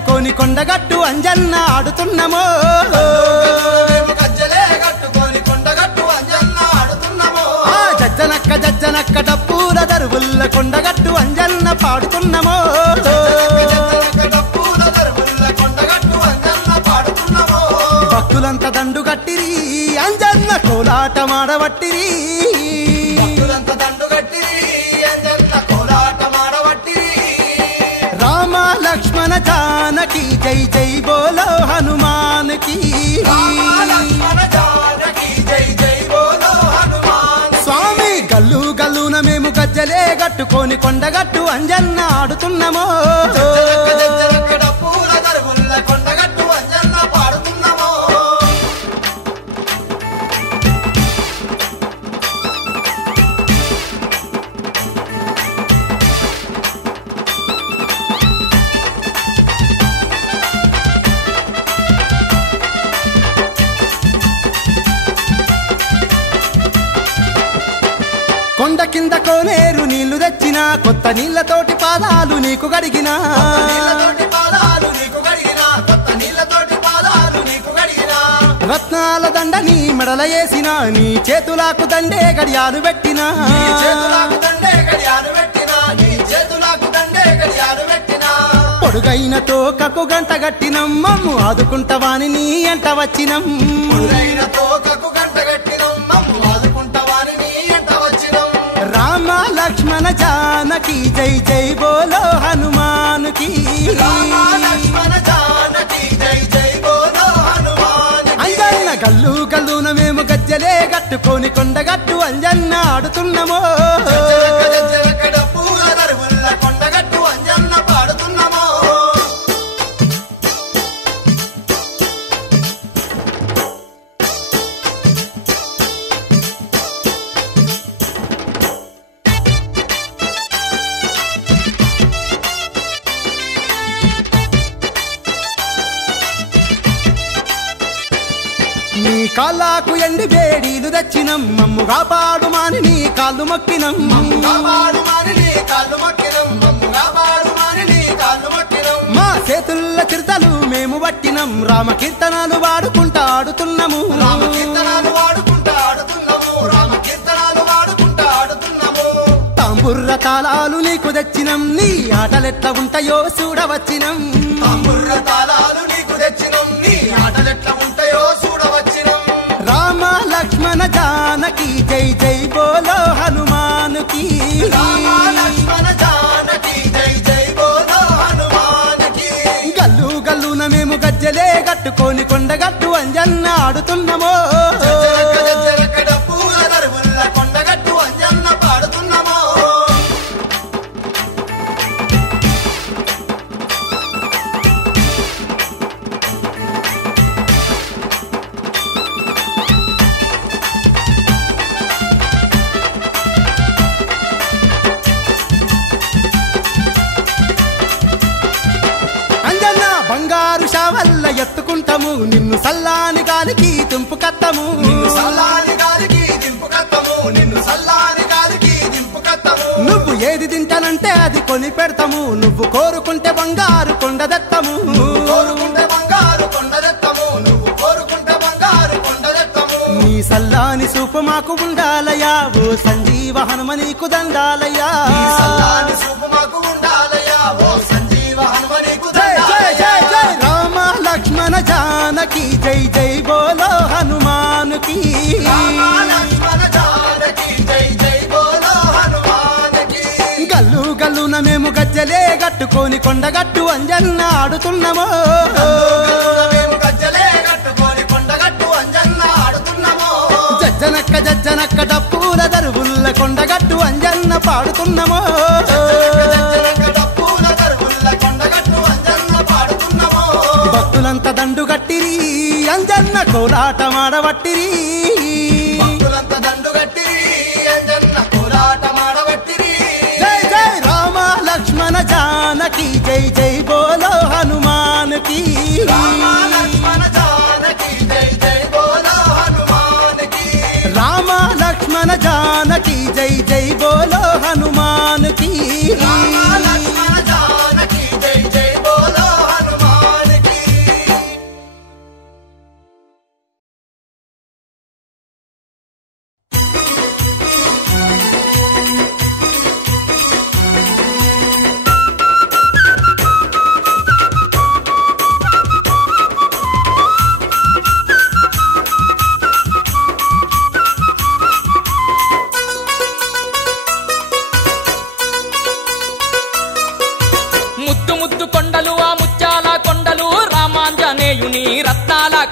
కట్టుకొని కొండగట్టు అంజన్న ఆడుతున్నమో జజ్జనక్క జజ్జనక్క డప్పుల దరువుల్ల కొండగట్టు అంజన్న పాడుతున్నమో భక్తులంత దండు గట్టిరి అంజన్న కోలాటమాడవట్టిరి రామ లక్ష్మణ జానకి జై జై బోలో హనుమాన్ కి స్వామి గల్లు గల్లున మేము గజ్జలే గట్టుకొని కొండగట్టు అంజన్న ఆడుతున్నమో కొండ కింద కోనేరు నీళ్లు తెచ్చినా కొత్త నీళ్లతోటి పాదాలు నీకు గడిగినా రత్నాల దండ నీ మెడల వేసినా నీ చేతులకు దండే గడియాలు పెట్టినా పొడుగైన తోకకు గంట గట్టినం మమ్ము ఆదుకుంటవాని నీ ఎంట వచ్చినం రామ లక్ష్మణ జానకి జై జై బోలో హనుమాన్ కి అంజన్న గల్లు గల్లున మేము గజ్జలే గట్టుకొని కొండగట్టు అంజన్న ఆడుతున్నమో నీ కాళ్ళకు ఎండి వేడీలు తెచ్చినం మమ్ము కాపాడుమాని నీ కాళ్ళు మొక్కినం మా చేతుల్ల చిరుతలు మేము పట్టినం రామ కీర్తనాలు వాడుకుంటా ఆడుతున్నాము తాంబుర్ర తాళాలు నీకు తెచ్చినం నీ ఆటలెట్ల ఉంటాయో చూడవచ్చినం రామ లక్ష్మణ జానకి జై జై బోలో హనుమాన్ కి గల్లు గల్లున మేము గజ్జలే గట్టుకొని కొండగట్టు అంజన్న ఆడుతున్నమో బంగారు షావల్ల ఎత్తుకుంటాము నిన్ను సల్లాని గాలికి దింపు కత్తము నువ్వు ఏది తింటానంటే అది కొని పెడతాము నువ్వు కోరుకుంటే బంగారు కొండదెత్తము నీ సల్లాని సూపు మాకు ఉండాలయా ఓ సంజీవ హనుమ నీకు దండాలయా రామ లక్ష్మణ జానకి జై జై బోలో హనుమాన్ కి గల్లు గల్లున మేము గజ్జలే గట్టుకొని కొండగట్టు అంజన్న ఆడుతున్నామో జజ్జనక్క జజ్జనక్క డప్పుల దరువుల్ల కొండగట్టు అంజన్న పాడుతున్నామో భక్తులంత దండు గట్టిరి అంజన్న కోలాటమాడవట్టిరి జై జై రామ లక్ష్మణ జానకి జై జై బోలో హనుమాన్ కి రామ లక్ష్మణ జానకి జై జై బోలో హనుమాన్ కి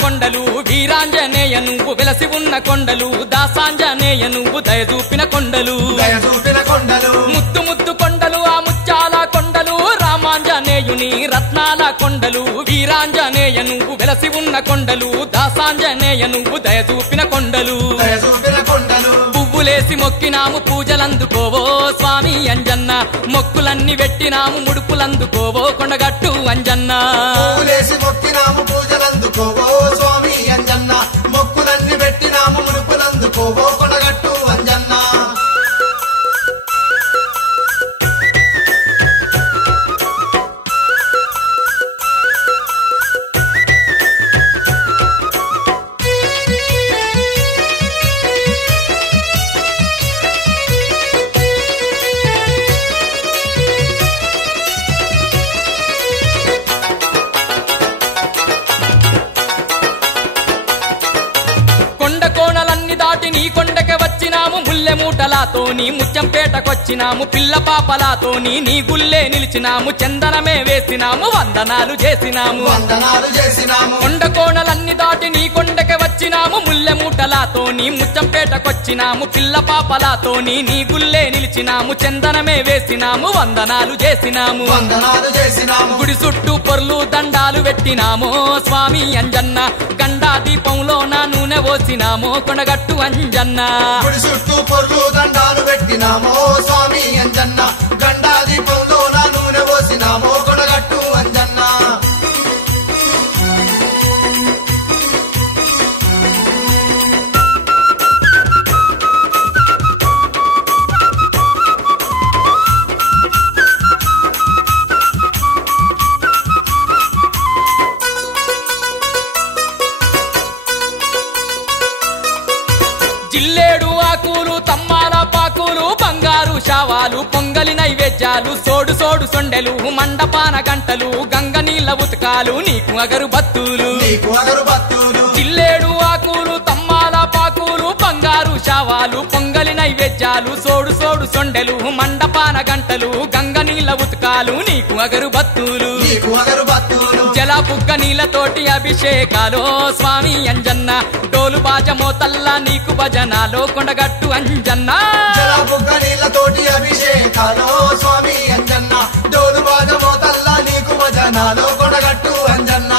కొండలు వీరాంజనేయ నువ్వు వెలసి ఉన్న కొండలు దాసాంజనేయ నువ్వు దయచూపిన కొండలు ముత్తు ముత్తు కొండలు ఆ ముత్యాల కొండలు రామాంజనేయుని రత్నాల కొండలు వీరాంజనేయ నువ్వు వెలసి ఉన్న కొండలు దాసాంజనేయ నువ్వు దయచూపిన కొండలు పువ్వులేసి మొక్కినాము పూజలందుకోవో స్వామి అంజన్న మొక్కులన్నీ పెట్టినాము ముడుపులందుకోవో కొండగట్టు అంజన్న మొక్కినాము పూజలందుకోవో స్వామి అంజన్న మొక్కులన్నీ పెట్టినాము ముడుపులందుకోవో కొండగట్టు అంజన్న నీ కొండకి వచ్చినాము ముల్లె మూటలాతోని ముచ్చంపేటకొచ్చినాము పిల్ల పాపలాతోని నీ గుల్లే నిలిచినాము చందనమే వేసినాము వందనాలు చేసినాము కొండ కోణలన్నీ దాటి నీ కొండకి వచ్చినాము ముల్లె మూటలాతోని ముచ్చంపేటకొచ్చినాము పిల్ల పాపలాతోని నీ గుల్లే నిలిచినాము చందనమే వేసినాము వందనాలు చేసినాము గుడి చుట్టూ పొర్లు దండాలు పెట్టినామో స్వామి అంజన్న గండా దీపంలో నా నూనె పోసినామో కొండగట్టు అంజన్న గుడి చుట్టూ పొర్లు దండాలు పెట్టినామో స్వామి అంజన్న గండా దీపంలో నా నూనె పోసినామో కొండగట్టు అంజన్న జిల్లేడు ఆకులు తమ్మాల పాకులు బంగారు శావాలు పొంగలి నైవేద్యాలు సోడు సోడు సొండెలు మండపాన గంటలు గంగ నీళ్ళ ఉతకాలు నీకు అగరు బత్తులు జిల్లేడు ఆకులు తమ్మాల పాకులు బంగారు శావాలు పొంగలి నైవేద్యాలు సోడు సోడు సొండెలు మండపాన గంటలు గంగ నీళ్ళ ఉతకాలు నీకు అగరు బత్తులు జల బుగ్గ నీళ్ళతోటి అభిషేకాలో స్వామి అంజన్న డోలు బాజ మోతల్లా నీకు భజనాలో కొండగట్టు అంజన్న బుగ్గ నీళ్ళతోటి అభిషేకాలో స్వామి అంజన్న డోలు బాజ మోతల్లా నీకు భజనాలో కొండగట్టు అంజన్న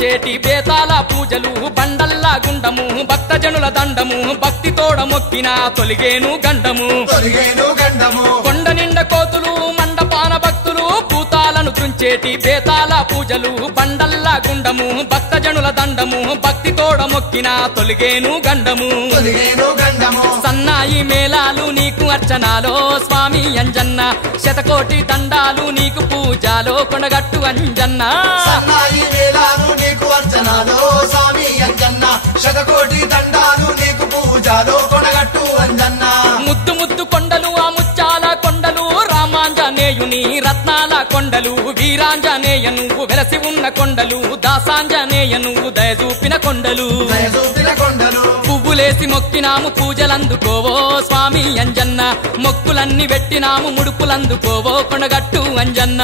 చేటి బేతాల పూజలు బండల్లా గుండము భక్తజనుల దండము భక్తి తోడ మొక్కిన తొలిగేను గండము కొండ నిండ కోతులు మండపాన భక్తులు భూతాలను తుంచేటి బేతాల పూజలు బండల్లా గుండము భక్తజనుల దండము భక్తి తోడ మొక్కిన తొలిగేను గండము సన్నాయి మేళాలు నీకు అర్చనాలో స్వామి అంజన్న శతకోటి దండాలు నీకు పూజలో కొండగట్టు అంజన్న సన్నాయి మేళాలు నీకు అర్చనాలో స్వామి అంజన్న శతకోటి దండాలు నీకు పూజలో కొండగట్టు అంజన్న ముద్దు ముద్దు కొండలు ఆ ముచ్చాల కొండలు రామాంజనేయుని రత్నాల కొండలు వీరాంజనేయ నువ్వు వెలసి ఉన్న కొండలు దాసాంజనేయ నువ్వు దయచూపిన కొండలు పువ్వులేసి మొక్కినాము పూజలందుకోవో స్వామి అంజన్న మొక్కులన్నీ పెట్టినాము ముడుపులందుకోవో కొండగట్టు అంజన్న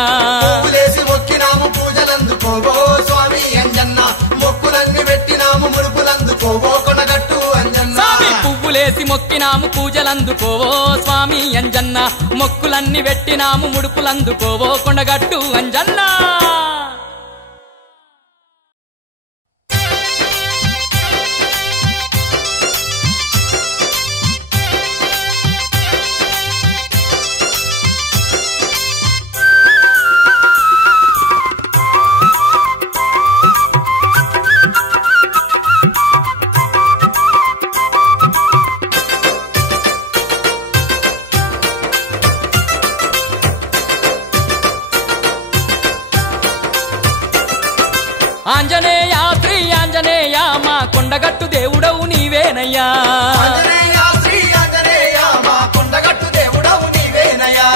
పువ్వులేసి మొక్కినాము పూజలందుకోవో స్వామి అంజన్న మొక్కులన్నీ పెట్టినాము ముడుపులందుకోవో కొండగట్టు అంజన్న పువ్వులేసి మొక్కినాము పూజలందుకోవో స్వామి అంజన్న మొక్కులన్నీ పెట్టినాము ముడుపులందుకోవో కొండగట్టు అంజన్న ఆంజనేయ మా కొండగట్టు దేవుడవు నీవేనయ్యా ఆంజనేయ శ్రీ ఆంజనేయ మా కొండగట్టు దేవుడవు నీవేనయ్యా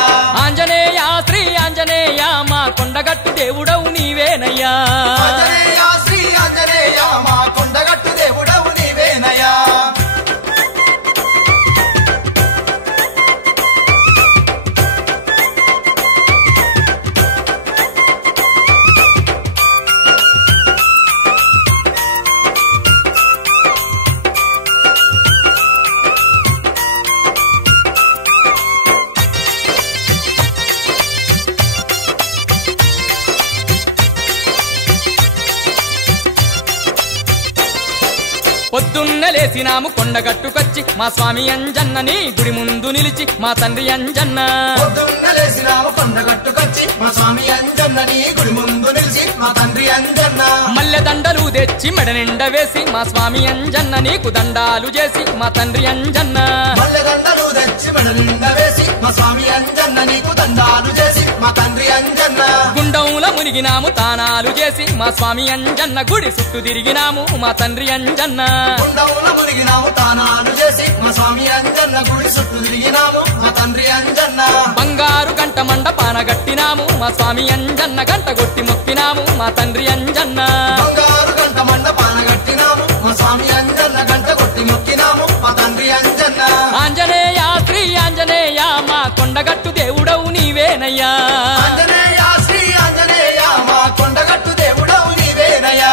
ఆంజనేయ శ్రీ ఆంజనేయ మా కొండగట్టు దేవుడవు నీవేనయ్యా ఆంజనేయ శ్రీ ఆంజనేయ మా కొండగట్టు దేవుడవు నీవేనయ్యా పొద్దున్న లేసినాము కొండగట్టుకొచ్చి మా స్వామి అంజన్నని గుడి ముందు నిలిచి మా తండ్రి అంజన్న పొద్దున్న లేసినాము కొండగట్టుకొచ్చి మా స్వామి అంజన్నని గుడి ముందు నిలిచి మా తండ్రి అంజన్న మల్లె దండలు తెచ్చి మెడ నిండ వేసి మా స్వామి అంజన్న నీకు దండాలు చేసి మా తండ్రి అంజన్న మల్లె దండలు తెచ్చి మెడ నిండా వేసి మా స్వామి అంజన్న నీకు దండాలు చేసి మా తండ్రి అంజన్న గుండంల మునిగినాము తానాలు చేసి మా స్వామి అంజన్న గుడి చుట్టూ తిరిగినాము మా తండ్రి అంజన్న గుండమున మునిగినాము తానాలు చేసి మా స్వామి అంజన్న గుడి చుట్టూ తిరిగినాము మా తండ్రి అంజన్న బంగారు గంట మండపాన గట్టినాము మా స్వామి అంజన్న గంట కొట్టి మొక్కినాము మా తండ్రి అంజన్న బంగారు గంట మండపాన గట్టినాము మా స్వామి అంజన్న గంట కొట్టి మొక్కినాము మా తండ్రి అంజన్న ఆంజనేయ శ్రీ ఆంజనేయ మా కొండగట్టు దేవుడవు నీవేనయ్యా ఆంజనేయ శ్రీ ఆంజనేయ మా కొండగట్టు దేవుడవు నీవేనయ్యా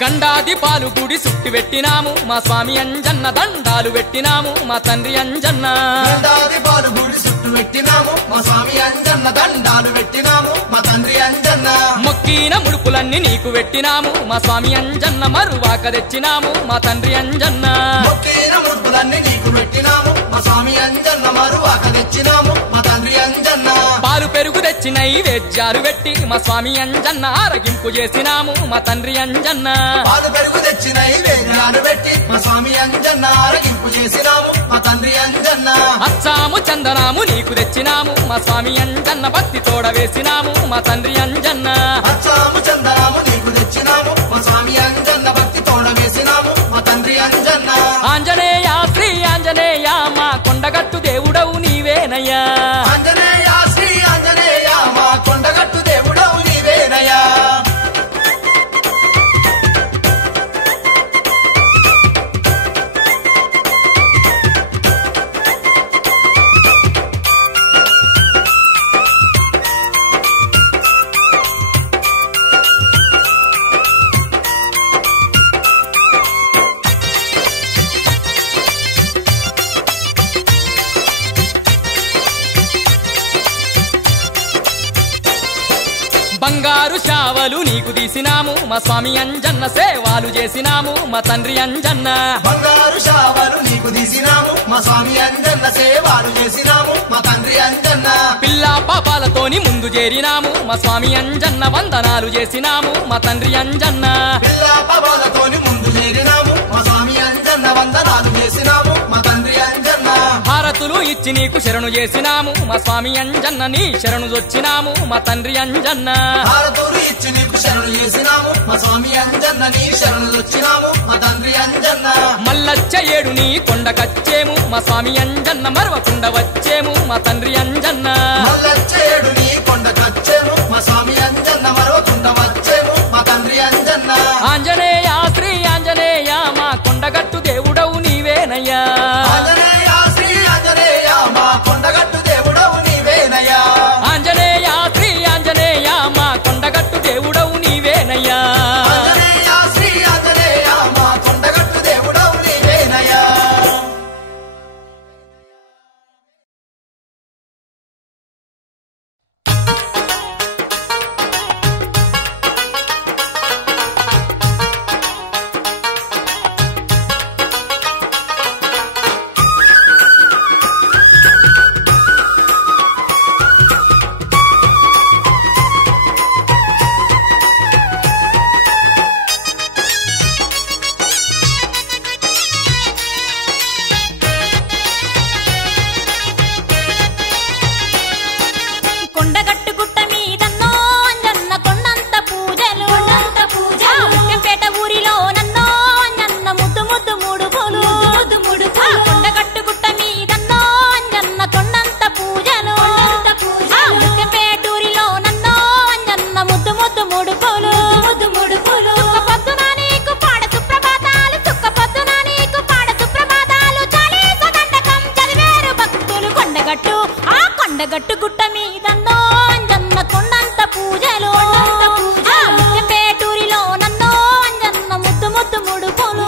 గండాది పాలు గుడి సుట్టి పెట్టినాము మా స్వామి అంజన్న దండాలు పెట్టినాము మా తండ్రి అంజన్న దండాది పాలు గుడి చుట్టూ పెట్టినాము మా స్వామి అంజన్న దండాలు పెట్టినాము మా తండ్రి అంజన్న మొక్కిన ముడుపులన్నీ నీకు పెట్టినాము మా స్వామి అంజన్న మరువాక తెచ్చినాము మా తండ్రి అంజన్న మొక్కిన ముడుపులన్నీ నీకు పెట్టినాము మా స్వామి అంజన్న మరువాక తెచ్చినాము మా తండ్రి అంజన్న పాలు పెరుగు తెచ్చి నైవేద్యాలు పెట్టి మా స్వామి అంజన్న ఆరగింపు చేసినాము మా తండ్రి అంజన్న పాలు పెరుగు తెచ్చి నైవేద్యాలు పెట్టి మా స్వామి అంజన్న ఆరగింపు చేసినాము మా తండ్రి అంజన్న అచ్చాము చందనాము నీకు తెచ్చినాము మా స్వామి అంజన్న భక్తి తోడ వేసినాము మా తండ్రి అంజన్న అచ్చాము చందనాము నీకు తెచ్చినాము మా స్వామి అంజన్న భక్తి తోడ వేసినాము మా తండ్రి అంజన్న ఆంజనేయ శ్రీ ఆంజనేయ మా కొండగట్టు దేవుడవు నీవేనయ్యా ఆంజనేయ శ్రీ ఆంజనేయ మా కొండగట్టు దేవుడవు నీవేనయ్యా బంగారు శావలు నీకు తీసినాము మా స్వామి అంజన్న సేవాలు చేసినాము మా తండ్రి అంజన్న బంగారు శావలు నీకు తీసినాము మా స్వామి అంజన్న సేవలు చేసినాము మా తండ్రి అంజన్న పిల్ల పాపాలతోని ముందు చేరినాము మా స్వామి అంజన్న వందనాలు చేసినాము మా తండ్రి అంజన్న పిల్ల పవాలతోని ముందు చేరినాము మా స్వామి అంజన్న వందనాలు చేసినాము మా తండ్రి అంజన్న హారతులు ఇచ్చి నీకు శరణు చేసినాము మా స్వామి అంజన్న నీ శరణు వచ్చినాము మా తండ్రి అంజన్న భారతులు ఇచ్చి నీకు శరణు చేసినాము మా స్వామి అంజన్న నీ శరణు వచ్చినాము మా తండ్రి అంజన్న మల్లచ్చ ఏడు నీ కొండకచ్చేము మా స్వామి అంజన్న మరవకుండ వచ్చేము మా తండ్రి అంజన్న మల్లచ్చేడు నీ కొండకచ్చేము మా స్వామి అంజన్న మరవకుండ వచ్చేము మా తండ్రి అంజన్న ఆంజనేయ శ్రీ ఆంజనేయ మా కొండగట్టు దేవుడవు నీవేనయ్యా ఆంజనేయ శ్రీ ఆంజనేయ మా కొండగట్టు దేవుడవు నీవేనయ్యా ఆంజనేయ శ్రీ ఆంజనేయ మా కొండగట్టు దేవుడవు నీవేనయ్యా ఆ కొండగట్టు గుట్ట మీదన్నో అంజన్న కొండంత పూజలు ఆ ముత్యంపేటూరిలో నన్నో అంజన్న ముద్దు ముద్దు ముడుపులు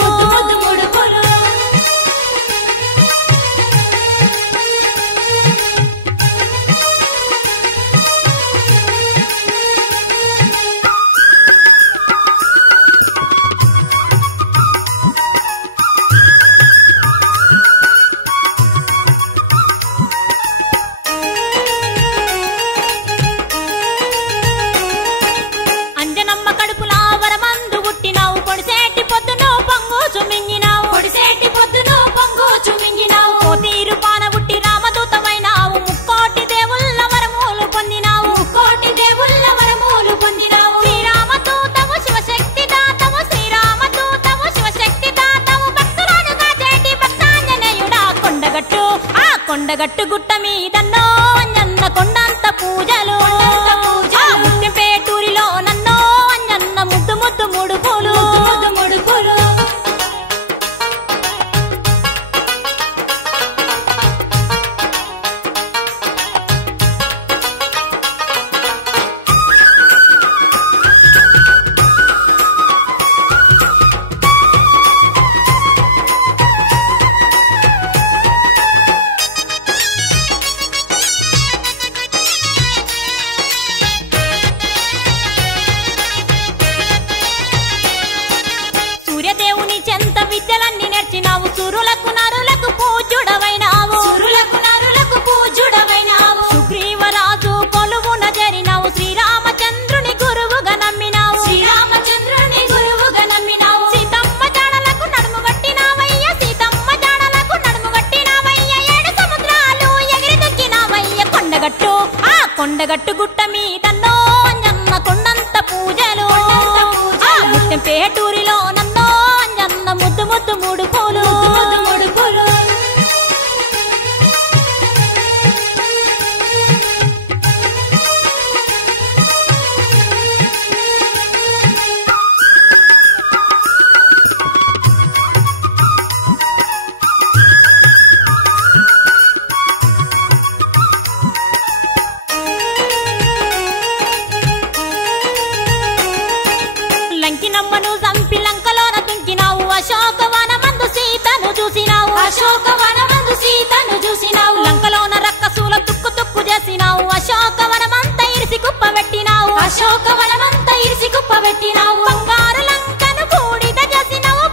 కొండగట్టు గుట్ట మీదన్నో అంజన్న కొండంత పూజలు ఆ ముత్యంపేటూరిలో నన్నో అంజన్న ముద్దు ముద్దు ముడుపులు సూర్యదేవుని చెంత విద్యలన్నీ నేర్చినావు సురులకు నరులకు పూజుడవైనావు సుగ్రీవరాజు కొలువున జరినావు శ్రీరామచంద్రుని గురువుగా నమ్మినావు సీతమ్మ జాడలకు నడుము గట్టినావయ్య ఏడు సముద్రాలు ఎగిరి దుక్కినావయ్య కొండగట్టు గుట్ట మీదన్నో అంజన్న కొండంత పూజలు ఆ ముత్యంపేటూరిలో నన్నో అంజన్న ముద్దు ముద్దు ముడుపులు లంకినమ్మను చంపి లంకలోన తుంకినావు అశోకవనమందు సీతను చూసినావు లంకలోన రక్కసుల తుక్కు తుక్కు చేసినావు అశోకవనమంతా ఇరిసి కుప్ప పెట్టినావు బంగారు లంకను బూడిద చేసినావు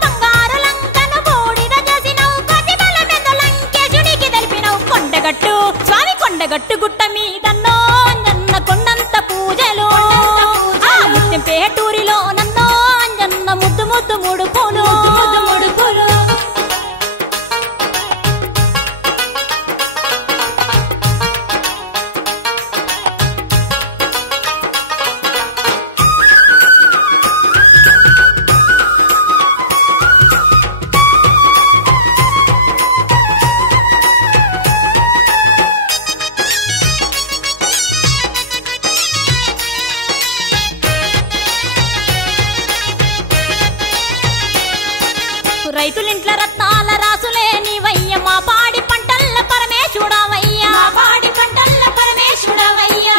ప్రతిఫల మీద లంకేశునికి తెలిపినావు కొండగట్టు గుట్ట మీదన్నో అంజన్న కొండంత పూజలు ఆ ముత్యంపేటూరిలో నన్నో అంజన్న ముద్దు ముద్దు ముడుపులు రైతులింట్ల రత్నాల రాసులే నీవయ్య మా పాడి పంటల్ల పరమేశుడవయ్యా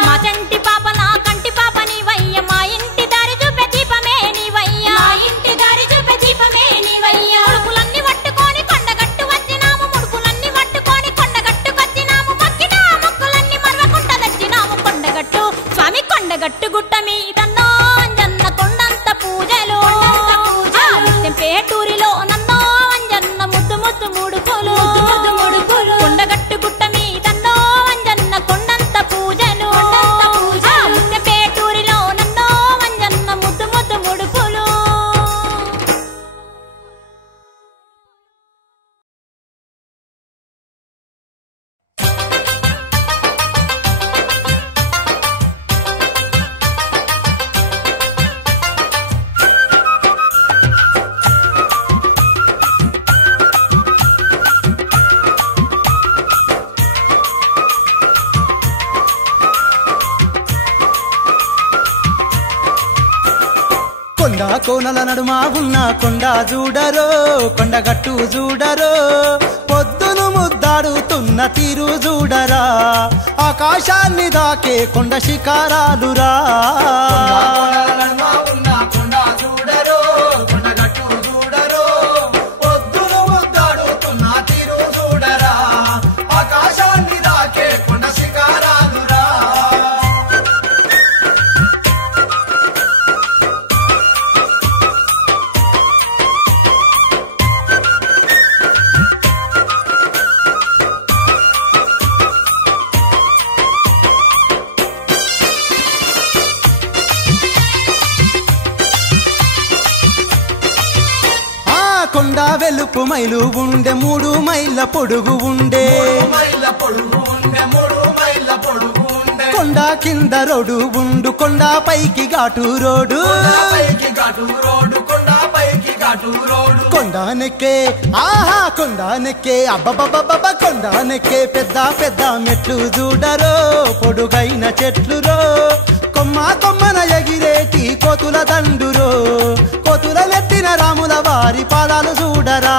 మా చంటి పాప నా కంటి పాప నీవయ్య మా ఇంటి దారి చూపే దీపమే నీవయ్యా ముడుపులన్నీ పట్టుకొని కొండగట్టు వచ్చినాము మొక్కినా మొక్కులన్నీ మరవకుండా తెచ్చినాము కొండగట్టు గుట్ట మీదన్నో అంజన్న కొండంత పూజలు ఆ ముత్యంపేటూరిలో నన్నో అంజన్న ముద్దు ముద్దు ముడుపులు కొండగట్టు గుట్ట మీదన్నో అంజన్న కొండంత పూజలు ఆ ముత్యంపేటూరిలో నన్నో అంజన్న ముద్దు ముద్దు ముడుపులు కొండ కోనల నడుమ ఉన్న కొండ చూడరో కొండగట్టు చూడరో పొద్దును ముద్దాడు ముద్దాడుతున్న తీరు చూడరా ఆకాశాన్ని దాకే కొండ శిఖరాలురా కొండ వెలుపు మైలు ఉండే 3 మైళ్ళ పొడుగు ఉండే కొండ కింద రోడ్డు ఉండు కొండ పైకి ఘాటు రోడ్డు కొండానెక్కే ఆహా కొండానెక్కే అబ్బబ్బబ్బబ్బ కొండానెక్కే పెద్ద పెద్ద మెట్లు చూడరో పొడుగైన చెట్లురో కొమ్మ కొమ్మన ఎగిరేటి కోతుల దండురో కోతుల నెత్తిన రాముల వారి పాదాలు చూడరా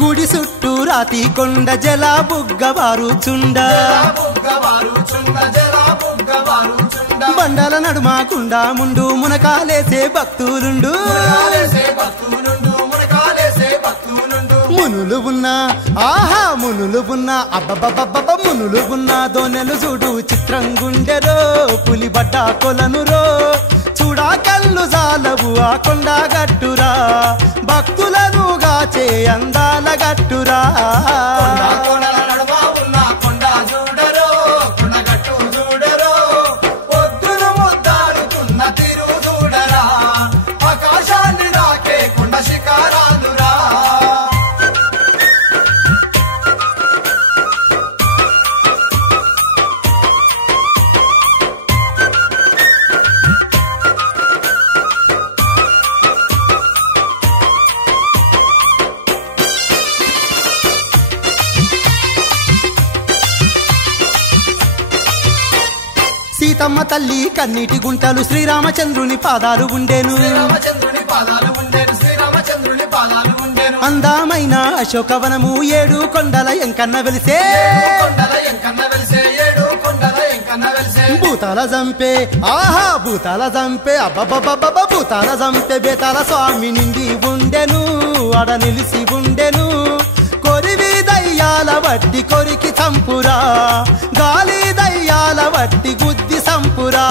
గుడి చుట్టూ రాతి కొండ జల బుగ్గవారు చుండ బండల నడుమ కుండా ముండు మునకాలేసే భక్తులుండు మునులు ఉన్నా ఆహా మునులు ఉన్నా అబ్బబ్బబ్బబ్బ మునులు ఉన్నా దోనెలు చూడు చిత్రంగుండెరో పులి బడ్డ కొలనురో చూడా కళ్ళు జాలవు ఆ కొండ గట్టురా భక్తులను గాచే అందాల గట్టురా సీతమ్మ తల్లి కన్నీటి గుంటలు శ్రీరామచంద్రుని పాదాలు ఉండేను అందమైన అశోకవనము 7 కొండల ఎంకన్న వెలిసే భూతాల జంపే ఆహా భూతాల జంపే అబ్బబ్బబ్బబ్బ భూతాల జంపే బేతాల స్వామి నిండి ఉండెను ఆడ నిలిసి ఉండెను కొరివి దయ్యాల వట్టి కొరికి చంపురా గాలి దయ్యాల వట్టి గుద్ది సంపురా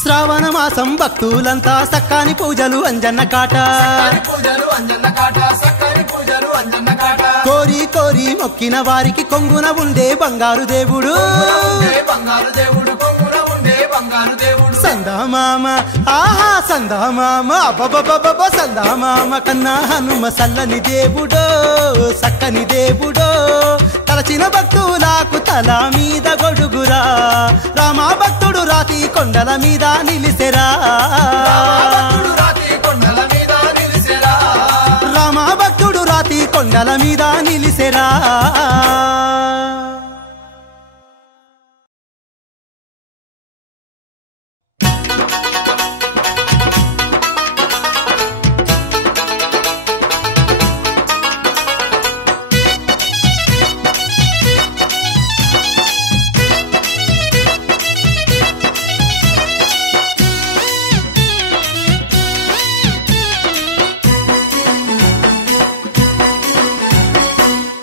శ్రావణ మాసం భక్తులంతా సక్కాని పూజలు అంజన్న కాట కోరి కోరి మొక్కిన వారికి కొంగున ఉండే బంగారు దేవుడు సందామామ ఆహా సందామామ అబ్బబ్బబ్బ సందామామ కన్నా హనుమ సల్లని దేవుడో సక్కని దేవుడో తలచిన భక్తులకు తల మీద గొడుగురా రామా భక్తుడు రాతి కొండల మీద నిలిసెరా రామా భక్తుడు రాతి కొండల మీద నిలిసెరా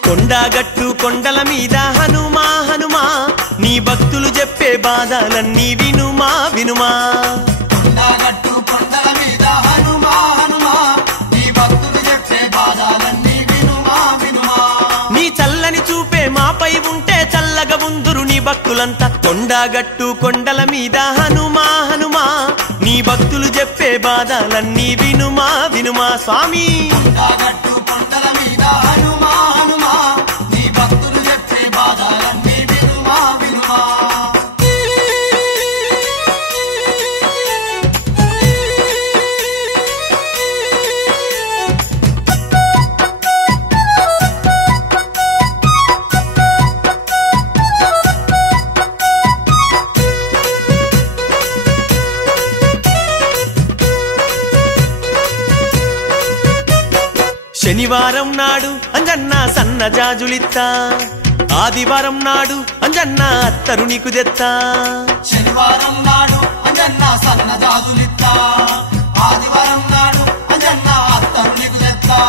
కొండగట్టు కొండల మీద హనుమా హనుమా నీ భక్తులు చెప్పే బాధలన్నీ వినుమా వినుమా కొండగట్టు కొండల మీద హనుమా హనుమా నీ భక్తులు చెప్పే బాధలన్నీ వినుమా వినుమా నీ చల్లని చూపే మాపై ఉంటే చల్లగా ఉందురు నీ భక్తులంతా కొండగట్టు కొండల మీద హనుమా హనుమా నీ భక్తులు చెప్పే బాధలన్నీ వినుమా వినుమా స్వామి కొండగట్టు కొండల మీద హనుమా హనుమా నీ భక్తులు చెప్పే బాధలన్నీ వినుమా వినుమా శనివారం నాడు అంజన్న సన్న జాజులిత్తా ఆదివారం నాడు అంజన్న అత్తరు నీకు తెత్తా శనివారం నాడు అంజన్న సన్న జాజులిత్తా ఆదివారం నాడు అంజన్న అత్తరు నీకు తెత్తా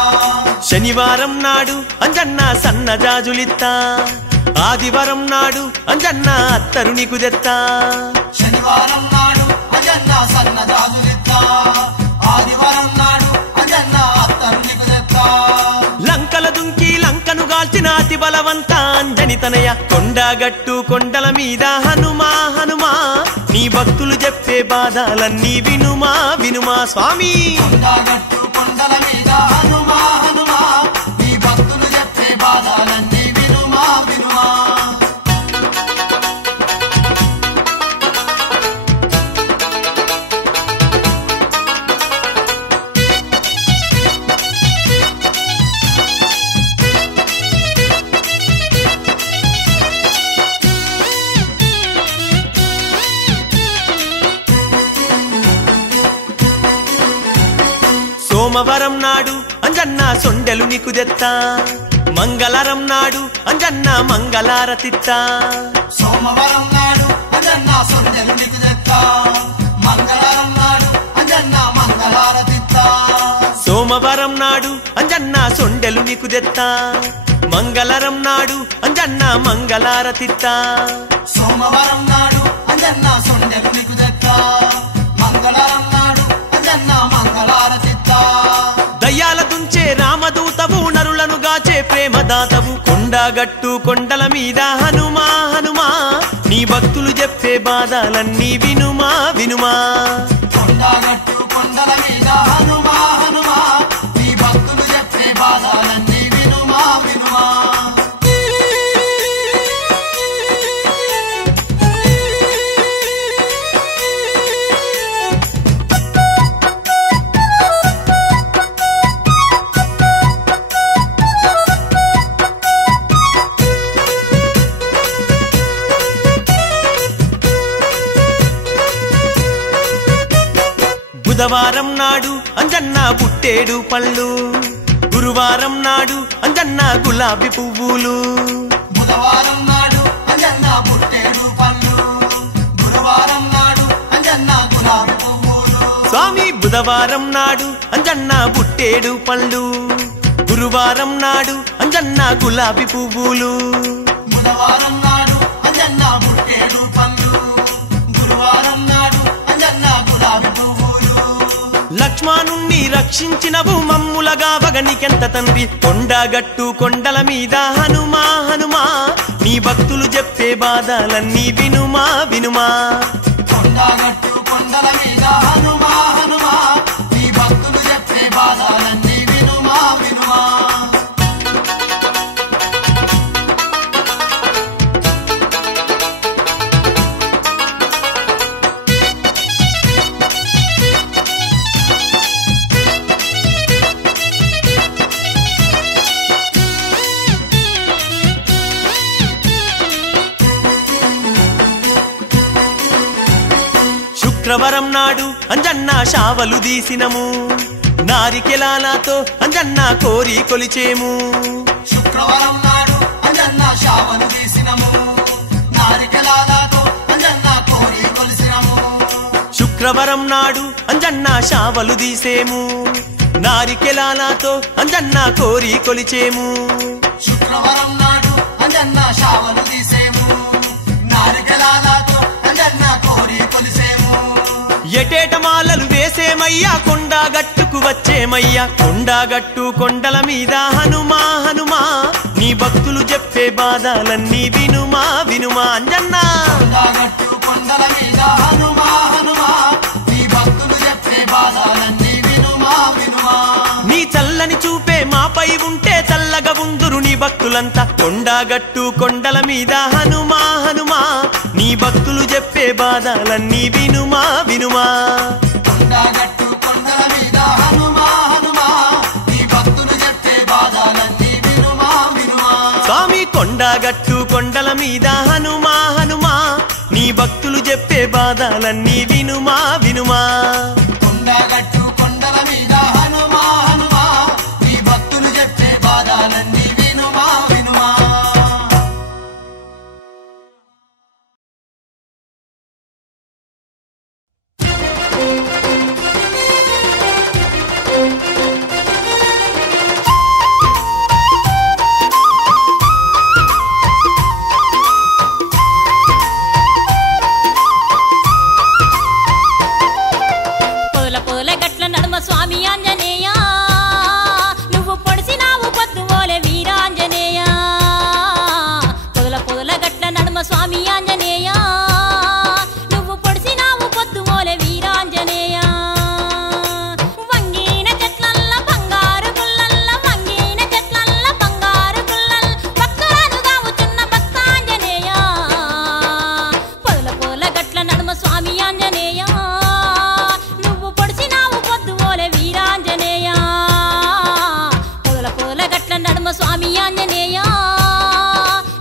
శనివారం నాడు అంజన్న సన్న జాజులిత్తా ఆదివారం నాడు అంజన్న అత్తరు నీకు తెత్తా శనివారం నాడు అంజన్న సన్న జాజులిత్తా ఆదివారం నాడు అంజన్న అత్తరు నీకు తెత్తా లంకల దుంకి లంకను గాల్చిన అతి బలవంత అంజని తనయ కొండగట్టు కొండల మీద హనుమా హనుమా నీ భక్తులు చెప్పే బాధలన్నీ వినుమా వినుమా స్వామి కొండగట్టు కొండల మీద హనుమా హనుమా నీ భక్తులు చెప్పే బాధలన్నీ వినుమా వినుమా సోమవారం నాడు అంజన్న సొండెలు నీకు తెత్తా మంగళవారం నాడు అంజన్న మంగళారతిత్తా సోమవారం నాడు అంజన్న సొందెలు నీకు తెత్తా మంగళవారం నాడు అంజన్న మంగళారతిత్తా సోమవారం నాడు అంజన్న సొండెలు నీకు తెత్తా మంగళవారం నాడు అంజన్న మంగళారతిత్తా సోమవారం నాడు అంజన్న సొందెలు నీకు తెత్తా మంగళవారం నాడు అంజన్న మంగళారతిత్తా దయ్యాల దుంచే రామదూతవు నరులను గాచే ప్రేమదాతవు కొండగట్టు కొండల మీద హనుమా హనుమా నీ భక్తులు చెప్పే బాధలన్నీ వినుమా వినుమా కొండగట్టు కొండల మీద హనుమా హనుమా నీ భక్తులు చెప్పే బాధలన్నీ వినుమా వినుమా బుధవారం నాడు అంజన్న బుట్టేడు పళ్ళు గురువారం నాడు అంజన్న గులాబీ పువ్వులు బుధవారం నాడు అంజన్న బుట్టేడు పళ్ళు గురువారం నాడు అంజన్న గులాబీ పువ్వులు స్వామి బుధవారం నాడు అంజన్న బుట్టేడు పళ్ళు గురువారం నాడు అంజన్న గులాబీ పువ్వులు బుధవారం నాడు అంజన్న బుట్టేడు పళ్ళు గురువారం నాడు అంజన్న గులాబీ పువ్వులు లక్ష్మణుణ్ణి రక్షించినవు మమ్ములగా వగనికెంత తండ్రి కొండగట్టు కొండల మీద హనుమా హనుమా నీ భక్తులు చెప్పే బాధలన్నీ వినుమా వినుమా కొండగట్టు కొండల మీద హనుమా హనుమా నీ భక్తులు చెప్పే బాధలన్నీ వినుమా వినుమా శుక్రవారం నాడు అంజన్న శావలు దీసినము నారికెలాలతో అంజన్న కోరి కొలిచేము శుక్రవారం నాడు అంజన్న శావను తీసినము నారికెలాలతో అంజన్న కోరి కొలిసినము శుక్రవారం నాడు అంజన్న శావలు దీసేము నారికెలాలతో అంజన్న కోరి కొలిచేము శుక్రవారం నాడు అంజన్న శావలు తీసేము నారికెలాలతో అంజన్న కోరి కొలిసేము ఎటేట మాలలు వేసేమయ్యా కొండగట్టుకు వచ్చేమయ్యా కొండగట్టు కొండల మీద హనుమా హనుమా నీ భక్తులు చెప్పే బాధలన్నీ వినుమా వినుమా అంజన్న కొండగట్టు కొండల మీద హనుమా హనుమా నీ భక్తులు చెప్పే బాధలన్నీ వినుమా వినుమా నీ చల్లని చూపే మాపై ఉంటే చల్లగా ఉందురు నీ భక్తులంతా కొండగట్టు కొండల మీద హనుమా హనుమా నీ భక్తులు చెప్పే బాధలన్నీ వినుమా వినుమా కొండగట్టు కొండల మీద హనుమా హనుమా నీ భక్తులు చెప్పే బాధలన్నీ వినుమా వినుమా స్వామి కొండగట్టు కొండల మీద హనుమా హనుమా నీ భక్తులు చెప్పే బాధలన్నీ వినుమా వినుమా కొండగట్టు కొండల మీద హనుమా హనుమా నీ భక్తులు చెప్పే బాధలన్నీ వినుమా వినుమా పొదల పొదల గట్ల నడుమ స్వామి ఆంజనేయ నువ్వు పొడిసినావు పొద్దువోలే వీరాంజనేయ పొదల పొదల గట్ల నడుమ స్వామి ఆంజనేయ నువ్వు పొడిసినావు పొద్దువోలే వీరాంజనేయ వంగిన చెట్లల్ల బంగారు గుల్లల్ల వంగిన చెట్లల్ల బంగారు గుల్లల్ భక్తులను గావుచున్న భక్తాంజనేయ పొదల పొదల గట్ల నడుమ స్వామి ఆంజనేయ నువ్వు పొడిసినావు పొద్దువోలే వీరాంజనేయ పొదల పొదల గట్ల నడుమ స్వామి ఆంజనేయ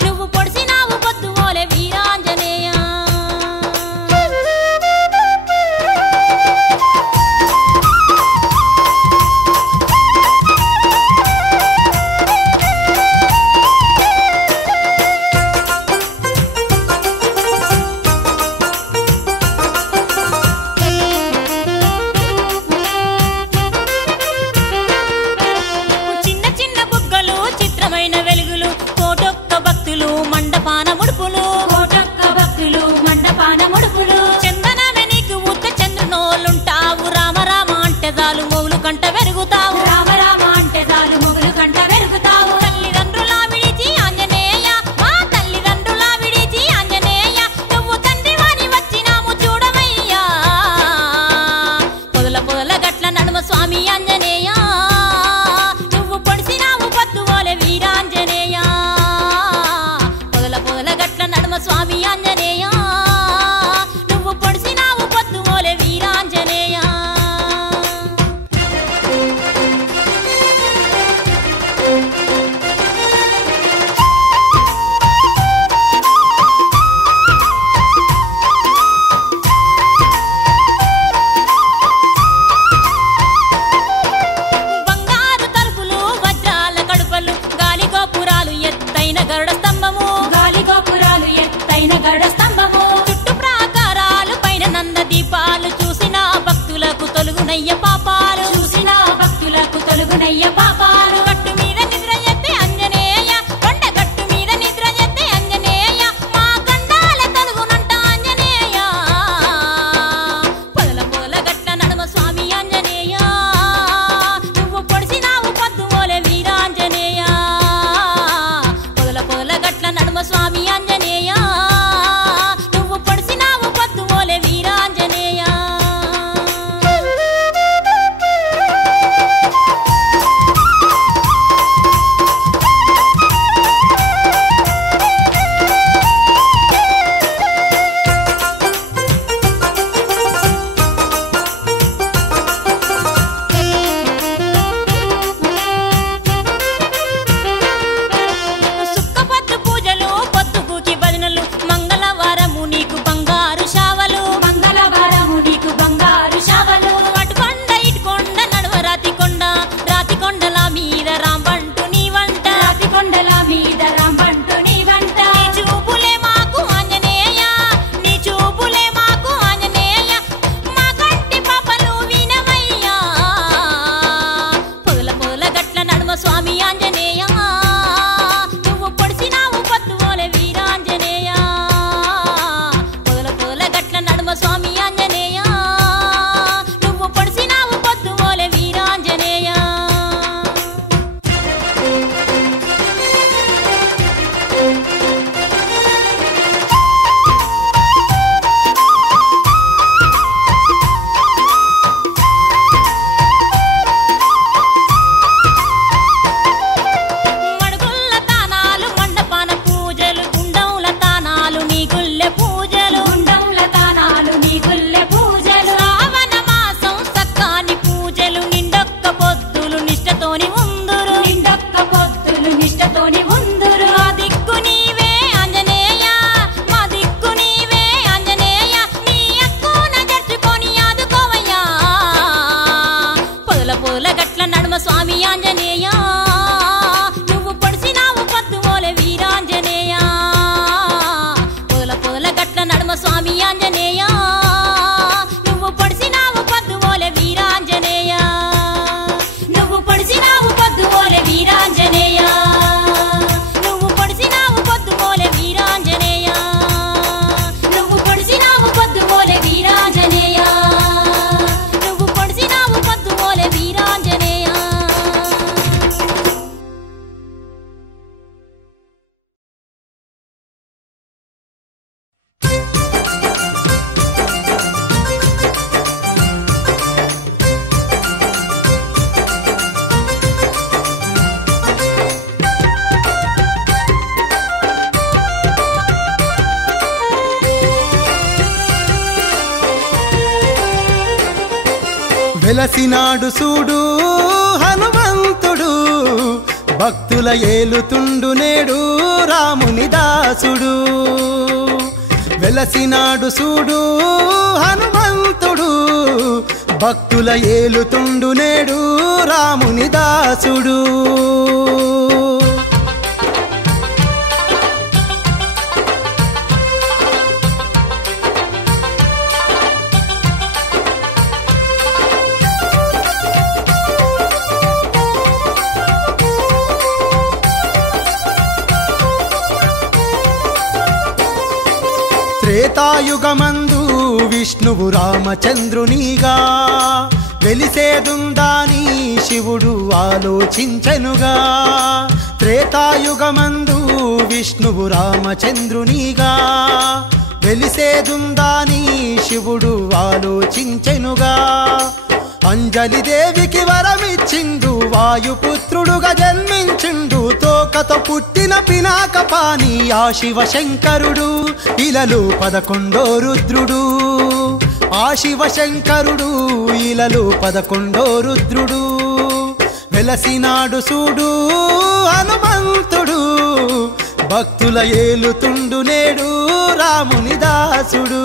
నువ్వు పొడిసినావు పొద్దువోలే వీరాంజనేయ చిన్న చిన్న బుగ్గలు చిత్రమైన వెలుగులు కోటొక్క భక్తులు మండపాన ముడుపులు కోటొక్క భక్తులు మండపాన ముడుపులు చందనమే నీకు ఉత్త చంద్రునోలుంటావు రామ రామ అంటే చాలు మొగులు కంట వెరుగుతావు రామ రామ అంటే చాలు మొగులు కంట వెరుగుతావు తల్లిదండ్రుల విడిచి ఆంజనేయ మా తల్లిదండ్రుల విడిచి ఆంజనేయ నువ్వు తండ్రివాని వచ్చినాము చూడవయ్యా పొదల పొదల గట్ల నడుమ స్వామి ఆంజనేయ నువ్వు పొడిసినావు పొద్దువోలే వీరాంజనేయ పొదల పొదల గట్ల నడుమ స్వామి ఆంజనేయ నువ్వు పొడిసినావు పొద్దువోలే వీరాంజనేయ బంగారు తలుపులు వజ్రాల కడుపలు గాలి గోపురాలు ఎత్తైన గరుడ స్తంభము గాలి గోపురాలు ఎత్తైన గరుడ స్తంభము చుట్టు ప్రాకారాలు పైన నంద దీపాలు చూసిన భక్తులకు తొలుగునయ్య పాపాలు చూసిన భక్తులకు తొలుగునయ్య పాపాలు గట్టు మీద నిద్ర ఎత్తే అంజనేయ కొండ గట్టు మీద నిద్ర ఎత్తే అంజనేయ మా గండాల తొలుగునంట ఆంజనేయ పొదల పొదల గట్ల నడుమ స్వామి ఆంజనేయ నువ్వు పొడిసినావు పొద్దువోలే వీరాంజనేయ పొదల పొదల గట్ల నడుమ స్వామి ఆంజనేయ నువ్వు పొడిసినావు పొద్దువోలే వీరాంజనేయ వెలసినాడు సూడు హనుమంతుడు భక్తుల ఏలుతుండు నేడు రాముని దాసుడు వెలసినాడు సూడు హనుమంతుడు భక్తుల ఏలుతుండు నేడు రాముని దాసుడు త్రేతాయుగమందు విష్ణువు రామచంద్రునిగా వెలిసేదుందాని శివుడు ఆలోచించెనుగా త్రేతాయుగమందు విష్ణువు రామచంద్రునిగా వెలిసేదుందాని శివుడు ఆలోచించెనుగా అంజలి దేవికి వరమిచ్చిండు వాయుపుత్రుడుగా జన్మించిండు తోకతో పుట్టిన పినాకపాని ఆ శివశంకరుడు ఇలలు 11 రుద్రుడు ఆ శివశంకరుడు ఇలలు 11 రుద్రుడు వెలసినాడు సూడు హనుమంతుడు భక్తుల ఏలుతుండు నేడు రాముని దాసుడు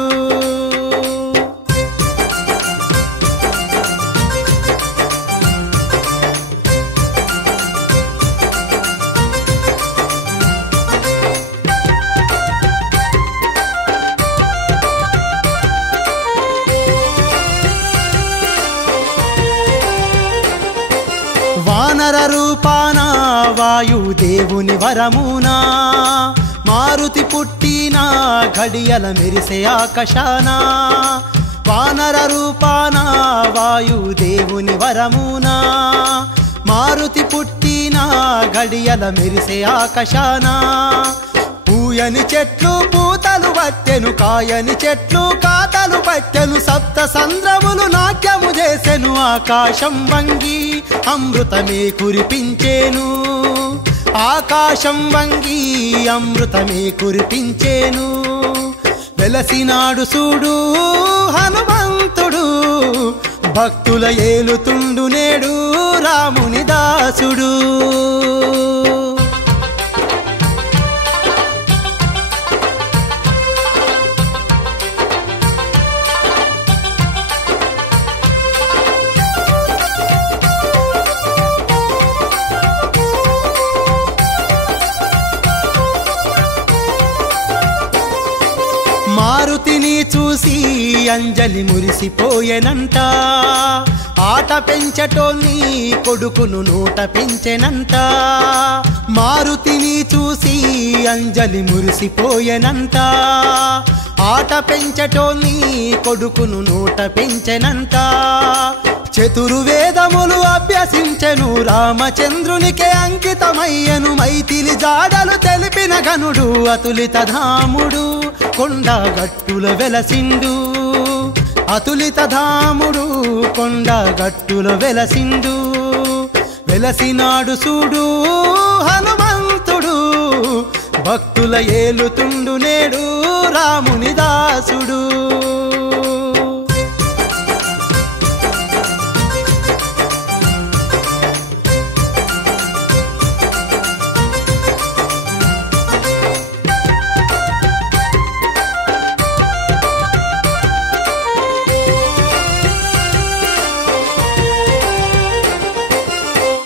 వానర రూపాన వాయుదేవుని వరమునా మారుతి పుట్టిన ఘడియల మెరిసే ఆకాశాన వానర రూపాన వాయుదేవుని వరమునా మారుతి పుట్టిన ఘడియల మెరిసే ఆకాశాన పూయని చెట్లు పూతలు పట్టెను కాయని చెట్లు కాతలు పట్టెను సప్త సంద్రములు నాట్యము చేసెను ఆకాశం వంగి అమృతమే కురిపించేను ఆకాశం వంగి అమృతమే కురిపించేను వెలసినాడు సూడు హనుమంతుడు భక్తుల ఏలుతుండు నేడు రాముని దాసుడు మారుతిని చూసి అంజలి మురిసిపోయెనంట ఆట పెంచటోని కొడుకును నోట పెంచెనంట మారుతిని చూసి అంజలి మురిసిపోయెనంట ఆట పెంచటోని కొడుకును నోట పెంచెనంట చతుర్వేదములు అభ్యసించెను రామచంద్రునికే అంకితమయ్యను మైథిలి జాడలు తెలిపిన గనుడు అతులిత ధాముడు కొండగట్టుల వెలసిండు అతులిత ధాముడు కొండగట్టుల వెలసిండు వెలసినాడు సూడు హనుమంతుడు భక్తుల ఏలుతుండు నేడు రాముని దాసుడు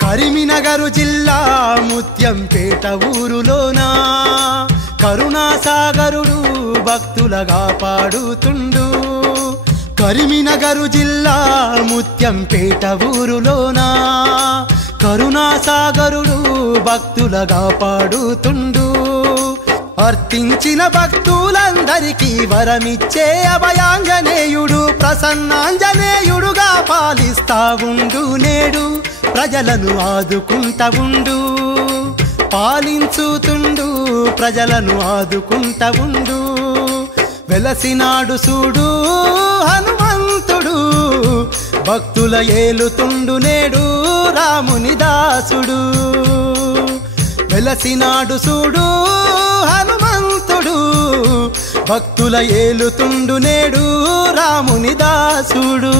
కరీంనగర్ జిల్లా ముత్యంపేట ఊరులోన కరుణాసాగరుడు భక్తులగా పాడుతుండు కరీంనగర్ జిల్లా ముత్యంపేట ఊరులోన కరుణాసాగరుడు భక్తులగా పాడుతుండు అర్తించిన భక్తులందరికీ వరమిచ్చే అభయాంజనేయుడు ప్రసన్నాంజనేయుడుగా పాలిస్తా ఉండు నేడు ప్రజలను ఆదుకుంటా ఉండు పాలించుతుండు ప్రజలను ఆదుకుంటా ఉండు వెలసినాడు సూడు హనుమంతుడు భక్తుల ఏలుతుండు నేడు రాముని దాసుడు వెలసినాడు సూడు హనుమంతుడు భక్తుల ఏలుతుండు నేడు రాముని దాసుడు